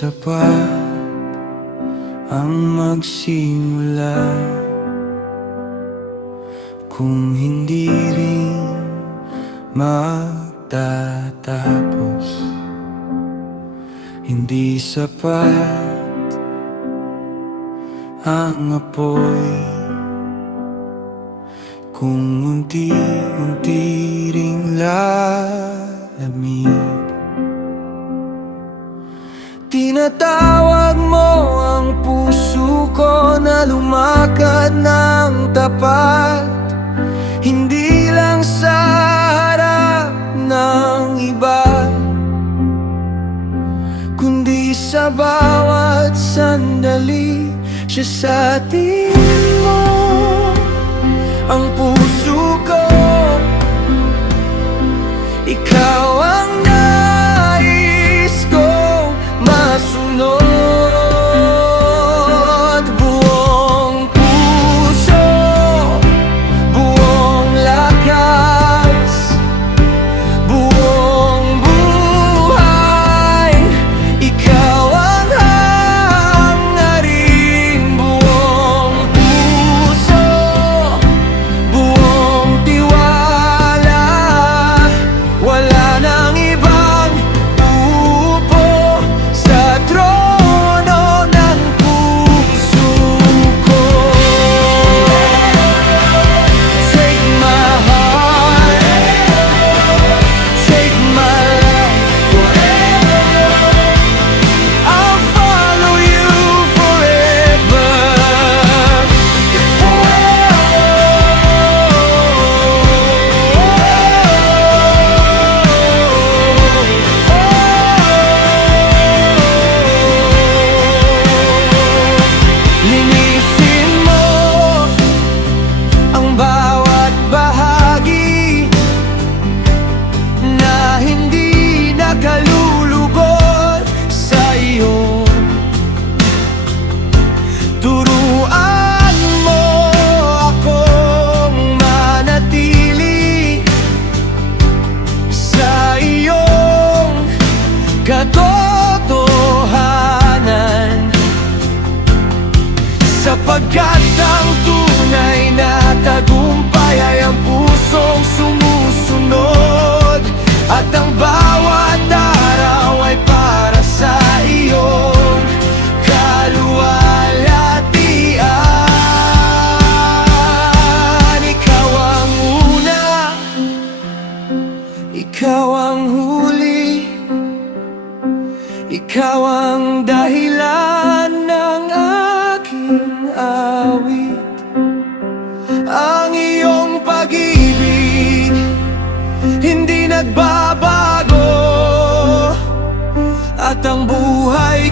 sapat ang magsimula kung hindi rin magtatapos. Hindi sapat ang apoy kung unti-unti ring lalamig. Tinatawag mo ang puso ko na lumakad ng tapat, hindi lang sa harap ng iba, kundi sa bawat sandali. Siya sa tingin mo ang puso ko, ikaw ang nais ko masunod. Buong puso, buong lakas, buong buhay, ikaw ang hangarin. Buong puso, buong tiwala, wala nang ibang upo sa trono ng puso ko. Take my heart, take my life forever. I'll follow you forever. Linisin mo ang bawat bahagi na hindi nakalulugod sa iyo. Turuan mo akong manatili sa iyong katotohanan, sapagkat ang tunay na tagumpay ay ang pusong sumusunod, at ang bawat araw ay para sa iyong kaluwalhatian. Ikaw ang una, ikaw ang huli, ikaw ang dahilan ng aking awit. Ang iyong pag-ibig hindi nagbabago, at ang buhay